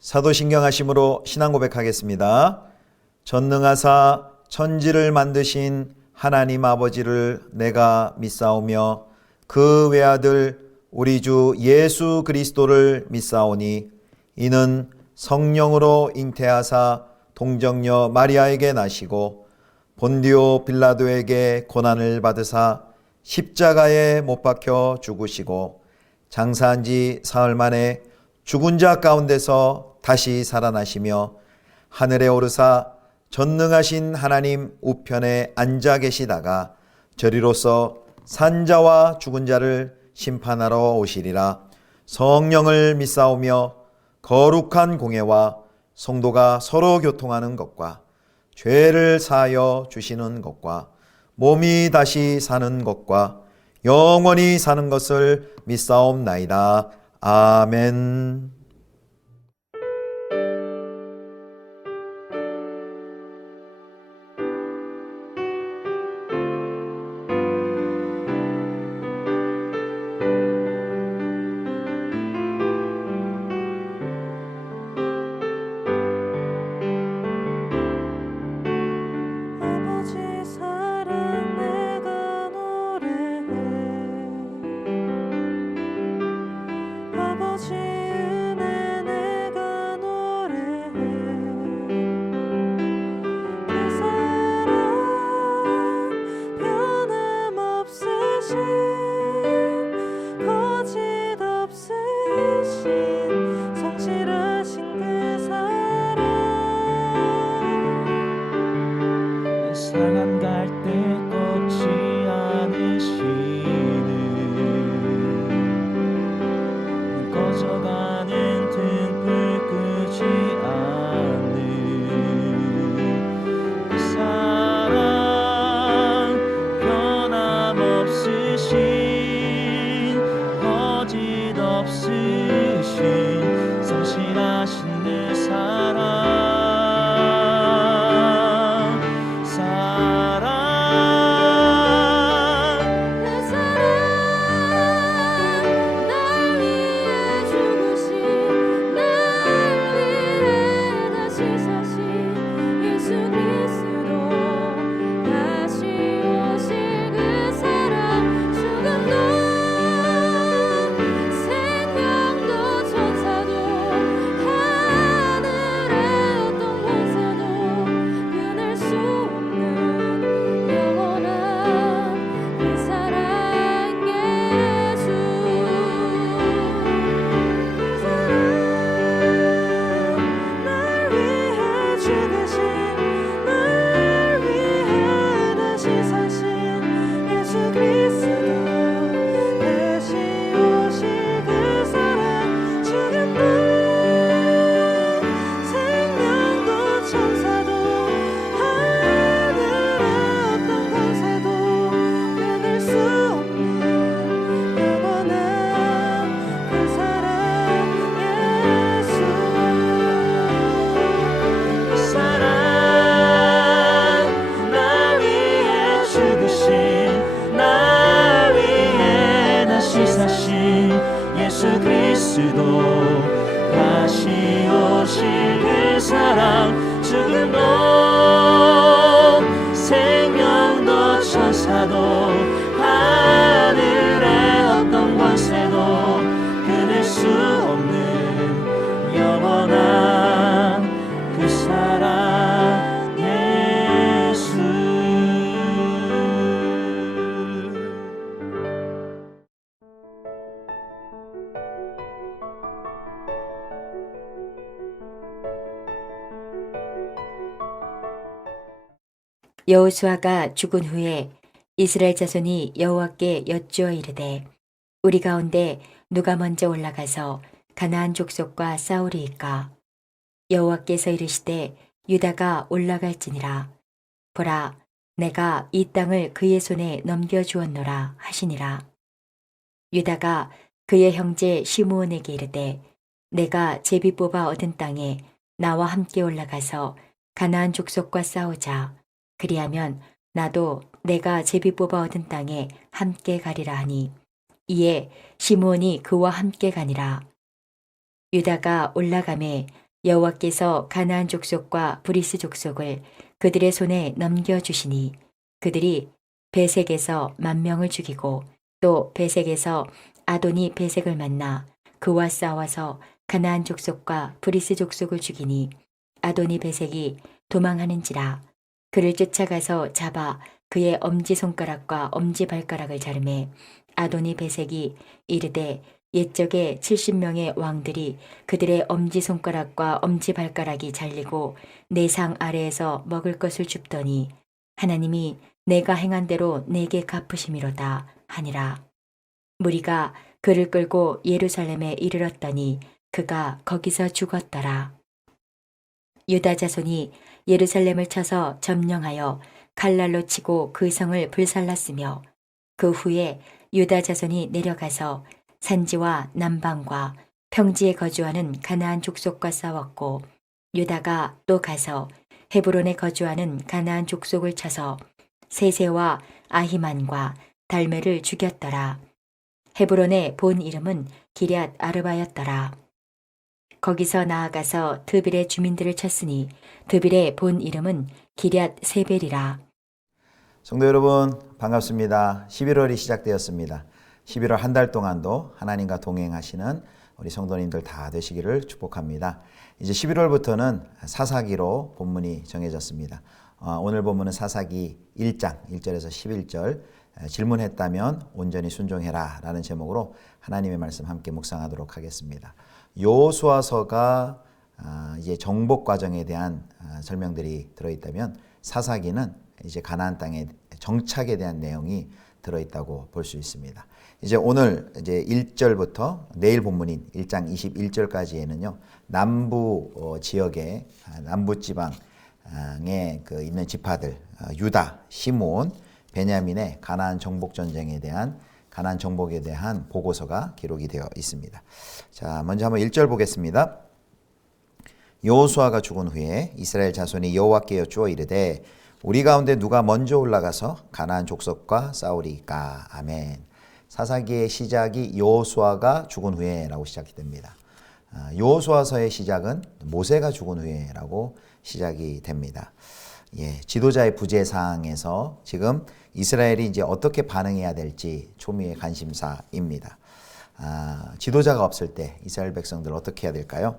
사도신경하심으로 신앙 고백하겠습니다. 전능하사 천지를 만드신 하나님 아버지를 내가 믿사오며 그 외아들 우리 주 예수 그리스도를 믿사오니 이는 성령으로 잉태하사 동정녀 마리아에게 나시고 본디오 빌라도에게 고난을 받으사 십자가에 못 박혀 죽으시고 장사한 지 사흘 만에 죽은 자 가운데서 다시 살아나시며 하늘에 오르사 전능하신 하나님 우편에 앉아 계시다가 저리로서 산자와 죽은 자를 심판하러 오시리라. 성령을 믿사오며 거룩한 공회와 성도가 서로 교통하는 것과 죄를 사하여 주시는 것과 몸이 다시 사는 것과 영원히 사는 것을 믿사옵나이다. 아멘. 상한 갈대 꺾지 않으시는 꺼져가는 등불 끄지 않는 그 사랑 변함없으신 거짓 없으신 성실하신 그 사랑 예수 그리스도 다시 오실 그 사랑 죽음도 생명도 천사도 하늘의 어떤 권세도 끊을 수 없는 영원한 그 사랑 예수. 여호수아가 죽은 후에 이스라엘 자손이 여호와께 여쭈어 이르되 우리 가운데 누가 먼저 올라가서 가나안 족속과 싸우리이까. 여호와께서 이르시되 유다가 올라갈지니라. 보라, 내가 이 땅을 그의 손에 넘겨주었노라 하시니라. 유다가 그의 형제 시므온에게 이르되 내가 제비 뽑아 얻은 땅에 나와 함께 올라가서 가나안 족속과 싸우자. 그리하면 나도 내가 제비 뽑아 얻은 땅에 함께 가리라 하니 이에 시므온이 그와 함께 가니라. 유다가 올라가매 여호와께서 가나안 족속과 브리스 족속을 그들의 손에 넘겨주시니 그들이 베색에서 10,000명을 죽이고 또 베색에서 아도니 베색을 만나 그와 싸워서 가나안 족속과 브리스 족속을 죽이니 아도니 베색이 도망하는지라 그를 쫓아가서 잡아 그의 엄지손가락과 엄지발가락을 자르매 아도니 베색이 이르되 옛적에 70명의 왕들이 그들의 엄지손가락과 엄지발가락이 잘리고 내 상 아래에서 먹을 것을 줍더니 하나님이 내가 행한 대로 내게 갚으심이로다 하니라. 무리가 그를 끌고 예루살렘에 이르렀더니 그가 거기서 죽었더라. 유다 자손이 예루살렘을 쳐서 점령하여 칼날로 치고 그 성을 불살랐으며 그 후에 유다 자손이 내려가서 산지와 남방과 평지에 거주하는 가나안 족속과 싸웠고 유다가 또 가서 헤브론에 거주하는 가나안 족속을 쳐서 세세와 아히만과 달메를 죽였더라. 헤브론의 본 이름은 기럇 아르바였더라. 거기서 나아가서 드빌의 주민들을 쳤으니 드빌의 본 이름은 기럇 세벨이라. 성도 여러분 반갑습니다. 11월이 시작되었습니다. 11월 한 달 동안도 하나님과 동행하시는 우리 성도님들 다 되시기를 축복합니다. 이제 11월부터는 사사기로 본문이 정해졌습니다. 오늘 본문은 사사기 1장 1절에서 11절 질문했다면 온전히 순종해라 라는 제목으로 하나님의 말씀 함께 묵상하도록 하겠습니다. 여호수아서가 이제 정복 과정에 대한 설명들이 들어있다면 사사기는 이제 가나안 땅의 정착에 대한 내용이 들어있다고 볼 수 있습니다. 이제 오늘 이제 1절부터 내일 본문인 1장 21절까지에는요 남부 지역의 남부 지방에 그 있는 지파들 유다, 시므온, 베냐민의 가나안 정복 전쟁에 대한 가나안 정복에 대한 보고서가 기록이 되어 있습니다. 자, 먼저 한번 1절 보겠습니다. 여호수아가 죽은 후에 이스라엘 자손이 여호와께 여쭈어 이르되 우리 가운데 누가 먼저 올라가서 가나안 족속과 싸우리이까. 아멘. 사사기의 시작이 여호수아가 죽은 후에라고 시작이 됩니다. 여호수아서의 시작은 모세가 죽은 후에라고 시작이 됩니다. 예, 지도자의 부재 사항에서 지금 이스라엘이 이제 어떻게 반응해야 될지 초미의 관심사입니다. 지도자가 없을 때 이스라엘 백성들 어떻게 해야 될까요?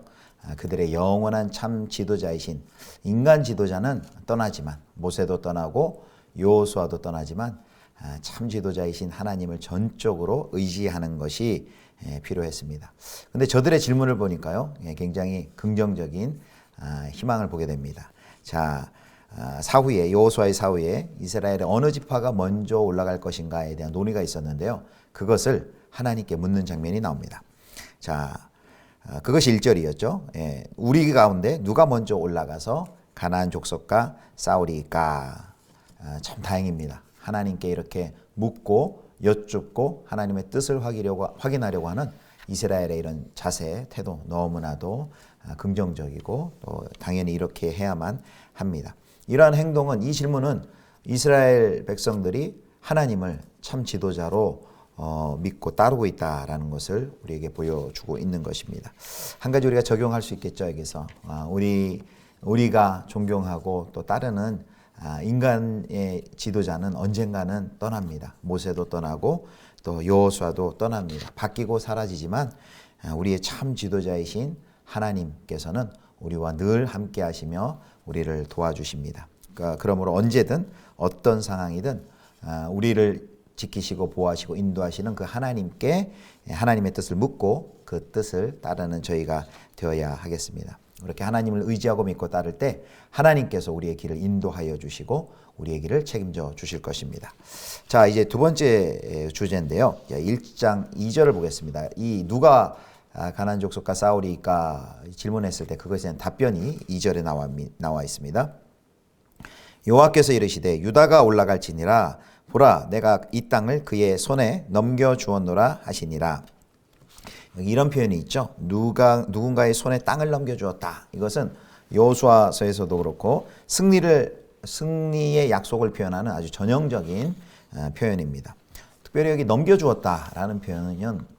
그들의 영원한 참 지도자이신 인간 지도자는 떠나지만 모세도 떠나고 여호수아도 떠나지만 참 지도자이신 하나님을 전적으로 의지하는 것이 필요했습니다. 그런데 저들의 질문을 보니까요 굉장히 긍정적인 희망을 보게 됩니다. 자, 사후에 여호수아의 사후에 이스라엘의 어느 지파가 먼저 올라갈 것인가에 대한 논의가 있었는데요. 그것을 하나님께 묻는 장면이 나옵니다. 자, 그것이 1절이었죠. 예, 우리 가운데 누가 먼저 올라가서 가나안 족속과 싸우리까. 참 다행입니다. 하나님께 이렇게 묻고 여쭙고 하나님의 뜻을 확인하려고 하는 이스라엘의 이런 자세, 태도 너무나도 긍정적이고 또 당연히 이렇게 해야만 합니다. 이러한 행동은 이 질문은 이스라엘 백성들이 하나님을 참 지도자로 믿고 따르고 있다라는 것을 우리에게 보여주고 있는 것입니다. 한 가지 우리가 적용할 수 있겠죠. 여기서 우리가 존경하고 또 따르는 인간의 지도자는 언젠가는 떠납니다. 모세도 떠나고 또 여호수아도 떠납니다. 바뀌고 사라지지만 우리의 참 지도자이신 하나님께서는 우리와 늘 함께 하시며 우리를 도와주십니다. 그러므로 언제든 어떤 상황이든 우리를 지키시고 보호하시고 인도하시는 그 하나님께 하나님의 뜻을 묻고 그 뜻을 따르는 저희가 되어야 하겠습니다. 그렇게 하나님을 의지하고 믿고 따를 때 하나님께서 우리의 길을 인도하여 주시고 우리의 길을 책임져 주실 것입니다. 자, 이제 두 번째 주제인데요. 1장 2절을 보겠습니다. 이 누가 가나안 족속과 싸우리까 질문했을 때 그것에 대한 답변이 2절에 나와 있습니다. 여호와께서 이르시되 유다가 올라갈지니라 보라 내가 이 땅을 그의 손에 넘겨주었노라 하시니라. 여기 이런 표현이 있죠. 누군가의 손에 땅을 넘겨주었다. 이것은 여호수아서에서도 그렇고 승리의 약속을 표현하는 아주 전형적인 표현입니다. 특별히 여기 넘겨주었다라는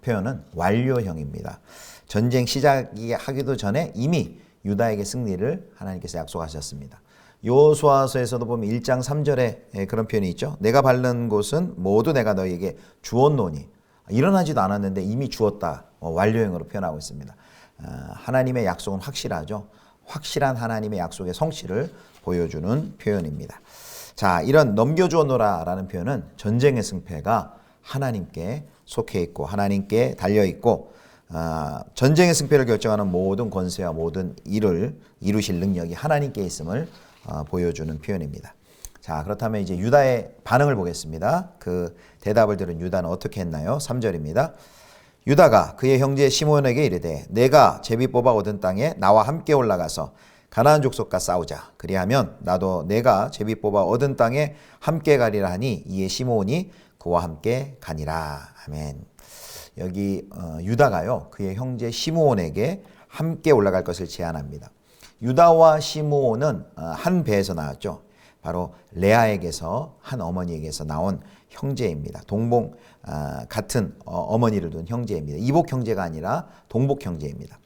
표현은 완료형입니다. 전쟁 시작이 하기도 전에 이미 유다에게 승리를 하나님께서 약속하셨습니다. 여호수아서에서도 보면 1장 3절에 그런 표현이 있죠. 내가 밟는 곳은 모두 내가 너희에게 주었노니. 일어나지도 않았는데 이미 주었다. 완료형으로 표현하고 있습니다. 하나님의 약속은 확실하죠. 확실한 하나님의 약속의 성취를 보여주는 표현입니다. 자, 이런 넘겨주었노라라는 표현은 전쟁의 승패가 하나님께 속해 있고 하나님께 달려 있고 전쟁의 승패를 결정하는 모든 권세와 모든 일을 이루실 능력이 하나님께 있음을 보여주는 표현입니다. 자, 그렇다면 이제 유다의 반응을 보겠습니다. 그 대답을 들은 유다는 어떻게 했나요? 3절입니다. 유다가 그의 형제 시므온에게 이르되 내가 제비 뽑아 얻은 땅에 나와 함께 올라가서 가나안 족속과 싸우자. 그리하면 나도 내가 제비 뽑아 얻은 땅에 함께 가리라 하니 이에 시므온이 그와 함께 가니라. 아멘. 여기 유다가요 그의 형제 시므온에게 함께 올라갈 것을 제안합니다. 유다와 시므온은 한 배에서 나왔죠. 바로 레아에게서 한 어머니에게서 나온 형제입니다. 동봉 같은 어머니를 둔 형제입니다. 이복 형제가 아니라 동복 형제입니다.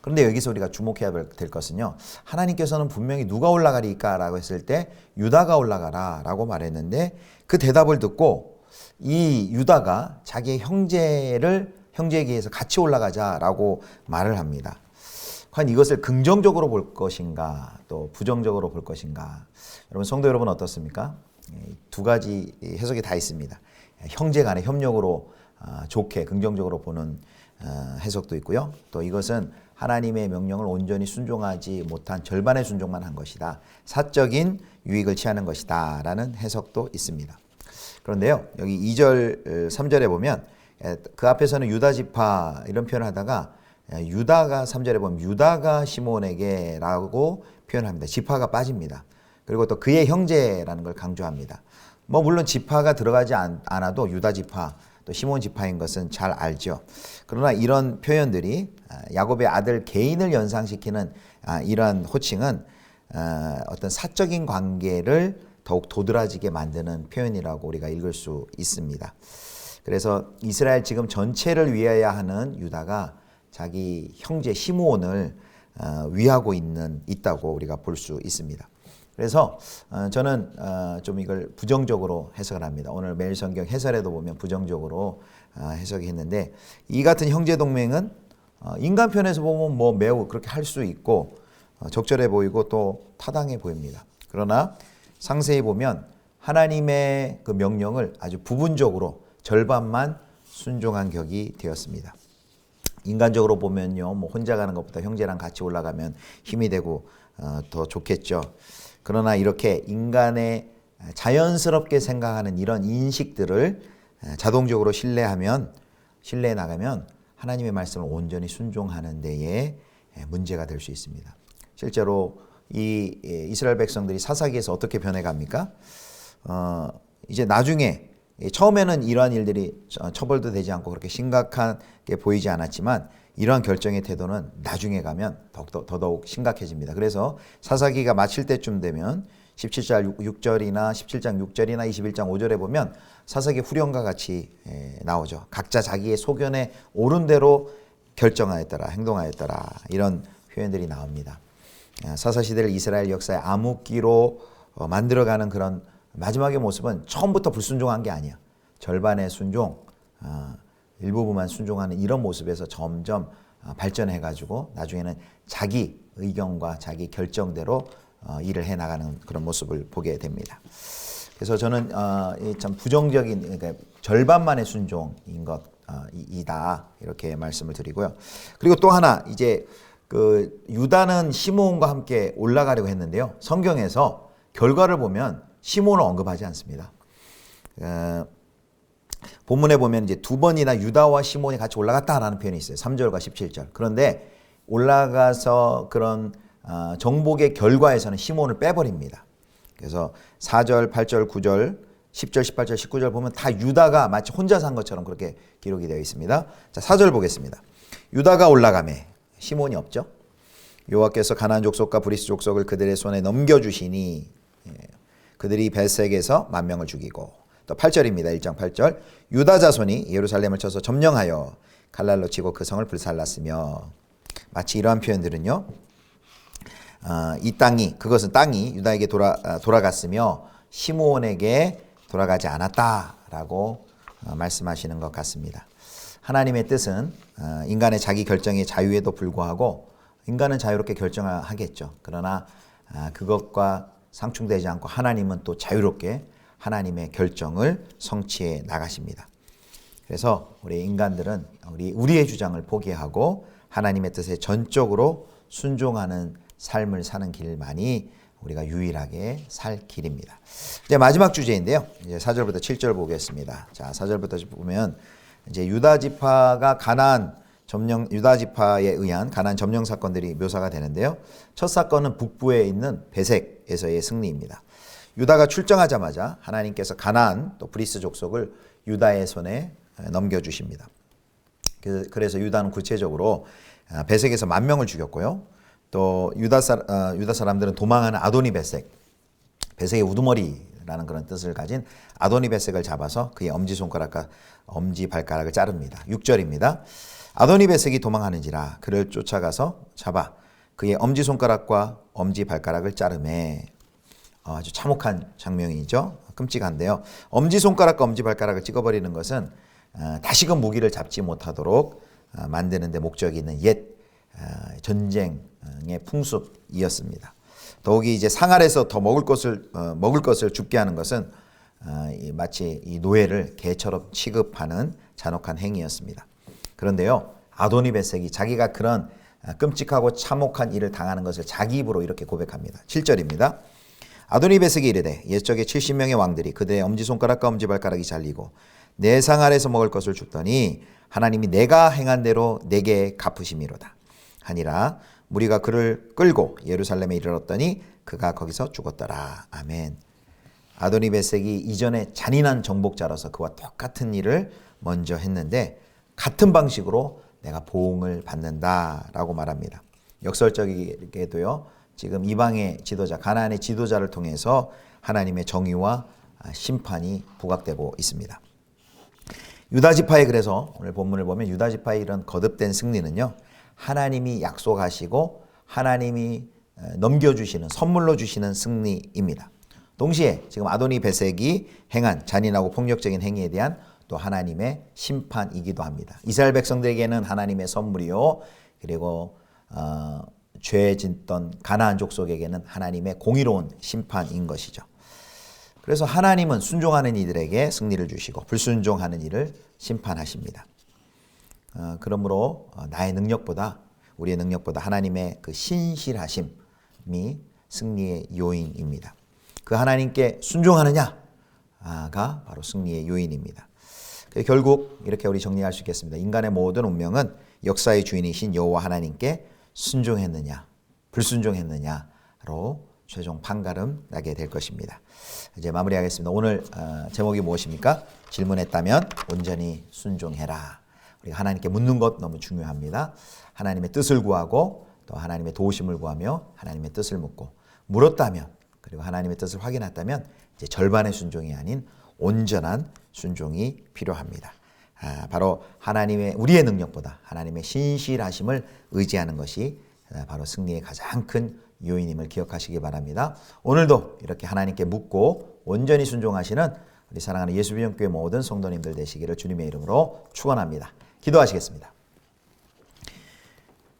그런데 여기서 우리가 주목해야 될 것은요. 하나님께서는 분명히 누가 올라가리까라고 했을 때 유다가 올라가라라고 말했는데 그 대답을 듣고 이 유다가 자기의 형제에게 의해서 같이 올라가자라고 말을 합니다. 과연 이것을 긍정적으로 볼 것인가 또 부정적으로 볼 것인가. 여러분 성도 여러분 어떻습니까? 두 가지 해석이 다 있습니다. 형제 간의 협력으로 좋게 긍정적으로 보는 해석도 있고요. 또 이것은 하나님의 명령을 온전히 순종하지 못한 절반의 순종만 한 것이다. 사적인 유익을 취하는 것이다 라는 해석도 있습니다. 그런데요 여기 2절 3절에 보면 그 앞에서는 유다 지파 이런 표현을 하다가 유다가 3절에 보면 유다가 시므온에게 라고 표현합니다. 지파가 빠집니다. 그리고 또 그의 형제라는 걸 강조합니다. 뭐 물론 지파가 들어가지 않아도 유다 지파 또 시므온 지파인 것은 잘 알죠. 그러나 이런 표현들이 야곱의 아들 개인을 연상시키는 이러한 호칭은 어떤 사적인 관계를 더욱 도드라지게 만드는 표현이라고 우리가 읽을 수 있습니다. 그래서 이스라엘 지금 전체를 위하여 하는 유다가 자기 형제 시므온을 위하고 있다고 우리가 볼 수 있습니다. 그래서 저는 좀 이걸 부정적으로 해석을 합니다. 오늘 매일 성경 해설에도 보면 부정적으로 해석이 했는데 이 같은 형제 동맹은 인간 편에서 보면 뭐 매우 그렇게 할 수 있고 적절해 보이고 또 타당해 보입니다. 그러나 상세히 보면 하나님의 그 명령을 아주 부분적으로 절반만 순종한 격이 되었습니다. 인간적으로 보면요, 뭐 혼자 가는 것보다 형제랑 같이 올라가면 힘이 되고 더 좋겠죠. 그러나 이렇게 인간의 자연스럽게 생각하는 이런 인식들을 자동적으로 신뢰해 나가면 하나님의 말씀을 온전히 순종하는 데에 문제가 될 수 있습니다. 실제로 이 이스라엘 백성들이 사사기에서 어떻게 변해갑니까? 이제 나중에 처음에는 이러한 일들이 처벌도 되지 않고 그렇게 심각하게 보이지 않았지만 이러한 결정의 태도는 나중에 가면 더더욱 심각해집니다. 그래서 사사기가 마칠 때쯤 되면 17장 6절이나 21장 5절에 보면 사사기 후령과 같이 나오죠. 각자 자기의 소견에 옳은 대로 결정하였더라, 행동하였더라 이런 표현들이 나옵니다. 사사시대를 이스라엘 역사의 암흑기로 만들어가는 그런 마지막의 모습은 처음부터 불순종한 게 아니야. 절반의 순종, 일부분만 순종하는 이런 모습에서 점점 발전해가지고 나중에는 자기 의견과 자기 결정대로 일을 해나가는 그런 모습을 보게 됩니다. 그래서 저는 참 부정적인 그러니까 절반만의 순종인 것이다 이렇게 말씀을 드리고요. 그리고 또 하나 이제 그 유다는 시므온과 함께 올라가려고 했는데요. 성경에서 결과를 보면 시므온을 언급하지 않습니다. 본문에 보면 이제 두 번이나 유다와 시므온이 같이 올라갔다라는 표현이 있어요. 3절과 17절. 그런데 올라가서 그런 정복의 결과에서는 시므온을 빼버립니다. 그래서 4절, 8절, 9절, 10절, 18절, 19절 보면 다 유다가 마치 혼자 산 것처럼 그렇게 기록이 되어 있습니다. 자, 4절 보겠습니다. 유다가 올라가매 시므온이 없죠. 여호와께서 가나안 족속과 브리스 족속을 그들의 손에 넘겨주시니 그들이 벳색에서 10,000명을 죽이고 또 8절입니다. 1장 8절 유다 자손이 예루살렘을 쳐서 점령하여 갈랄로 치고 그 성을 불살랐으며 마치 이러한 표현들은요 이 땅이 그것은 땅이 유다에게 돌아갔으며 시므온에게 돌아가지 않았다라고 말씀하시는 것 같습니다. 하나님의 뜻은 인간의 자기 결정의 자유에도 불구하고 인간은 자유롭게 결정하겠죠. 그러나 그것과 상충되지 않고 하나님은 또 자유롭게 하나님의 결정을 성취해 나가십니다. 그래서 우리 인간들은 우리의 주장을 포기하고 하나님의 뜻에 전적으로 순종하는 삶을 사는 길만이 우리가 유일하게 살 길입니다. 이제 마지막 주제인데요. 이제 4절부터 7절 보겠습니다. 자, 4절부터 보면 이제 유다 지파가 유다 지파에 의한 가나안 점령 사건들이 묘사가 되는데요. 첫 사건은 북부에 있는 베색에서의 승리입니다. 유다가 출정하자마자 하나님께서 가나안 또 브리스 족속을 유다의 손에 넘겨주십니다. 그래서 유다는 구체적으로 베색에서 10,000명을 죽였고요. 또 유다 사람들은 도망하는 아도니 베색의 우두머리라는 그런 뜻을 가진 아도니 베색을 잡아서 그의 엄지손가락과 엄지발가락을 자릅니다. 6절입니다. 아도니 베색이 도망하는지라 그를 쫓아가서 잡아 그의 엄지손가락과 엄지발가락을 자르매. 아주 참혹한 장면이죠. 끔찍한데요. 엄지손가락과 엄지발가락을 찍어버리는 것은 다시금 무기를 잡지 못하도록 만드는 데 목적이 있는 옛 전쟁의 풍습이었습니다. 더욱이 이제 상알에서 더 먹을 것을 죽게 하는 것은 마치 이 노예를 개처럼 취급하는 잔혹한 행위였습니다. 그런데요, 아도니 베색이 자기가 그런 끔찍하고 참혹한 일을 당하는 것을 자기 입으로 이렇게 고백합니다. 7절입니다. 아도니 베색이 이르되 옛적에 70명의 왕들이 그들의 엄지손가락과 엄지발가락이 잘리고 내 상알에서 먹을 것을 줍더니 하나님이 내가 행한 대로 내게 갚으심이로다 하니라. 무리가 그를 끌고 예루살렘에 이르렀더니 그가 거기서 죽었더라. 아멘. 아도니 베색이 이전에 잔인한 정복자로서 그와 똑같은 일을 먼저 했는데 같은 방식으로 내가 보응을 받는다라고 말합니다. 역설적이게도요. 지금 이방의 지도자, 가나안의 지도자를 통해서 하나님의 정의와 심판이 부각되고 있습니다. 유다 지파의 그래서 오늘 본문을 보면 유다 지파의 이런 거듭된 승리는요. 하나님이 약속하시고 하나님이 넘겨주시는 선물로 주시는 승리입니다. 동시에 지금 아도니 베색이 행한 잔인하고 폭력적인 행위에 대한 또 하나님의 심판이기도 합니다. 이스라엘 백성들에게는 하나님의 선물이요. 그리고 죄 짓던 가나안 족속에게는 하나님의 공의로운 심판인 것이죠. 그래서 하나님은 순종하는 이들에게 승리를 주시고 불순종하는 이를 심판하십니다. 그러므로 우리의 능력보다 하나님의 그 신실하심이 승리의 요인입니다. 그 하나님께 순종하느냐가 바로 승리의 요인입니다. 결국 이렇게 우리 정리할 수 있겠습니다. 인간의 모든 운명은 역사의 주인이신 여호와 하나님께 순종했느냐 불순종했느냐로 최종 판가름 나게 될 것입니다. 이제 마무리하겠습니다. 오늘 제목이 무엇입니까? 질문했다면 온전히 순종해라. 우리가 하나님께 묻는 것 너무 중요합니다. 하나님의 뜻을 구하고 또 하나님의 도우심을 구하며 하나님의 뜻을 묻고 물었다면 그리고 하나님의 뜻을 확인했다면 이제 절반의 순종이 아닌 온전한 순종이 필요합니다. 바로 우리의 능력보다 하나님의 신실하심을 의지하는 것이 바로 승리의 가장 큰 요인임을 기억하시기 바랍니다. 오늘도 이렇게 하나님께 묻고 온전히 순종하시는 우리 사랑하는 예수비전교회 모든 성도님들 되시기를 주님의 이름으로 축원합니다. 기도하시겠습니다.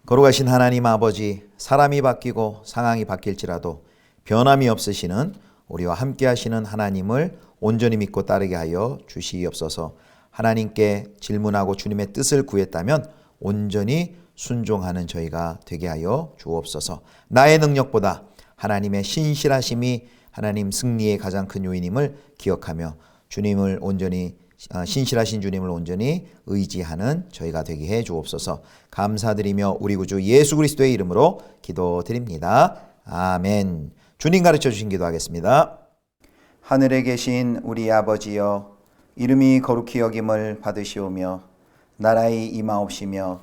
거룩하신 하나님 아버지, 사람이 바뀌고 상황이 바뀔지라도 변함이 없으시는 우리와 함께 하시는 하나님을 온전히 믿고 따르게 하여 주시옵소서. 하나님께 질문하고 주님의 뜻을 구했다면 온전히 순종하는 저희가 되게 하여 주옵소서. 나의 능력보다 하나님의 신실하심이 하나님 승리의 가장 큰 요인임을 기억하며 주님을 온전히 신실하신 주님을 온전히 의지하는 저희가 되게 해 주옵소서. 감사드리며 우리 구주 예수 그리스도의 이름으로 기도드립니다. 아멘. 주님 가르쳐 주신 기도하겠습니다. 하늘에 계신 우리 아버지여, 이름이 거룩히 여김을 받으시오며 나라의 임하옵시며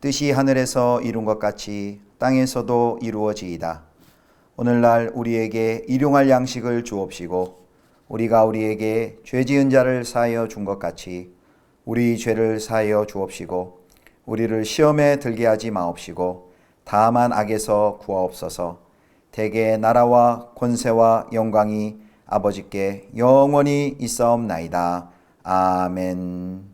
뜻이 하늘에서 이룬 것 같이 땅에서도 이루어지이다. 오늘날 우리에게 일용할 양식을 주옵시고 우리가 우리에게 죄 지은 자를 사하여 준 것 같이 우리 죄를 사하여 주옵시고 우리를 시험에 들게 하지 마옵시고 다만 악에서 구하옵소서. 대개 나라와 권세와 영광이 아버지께 영원히 있사옵나이다. 아멘.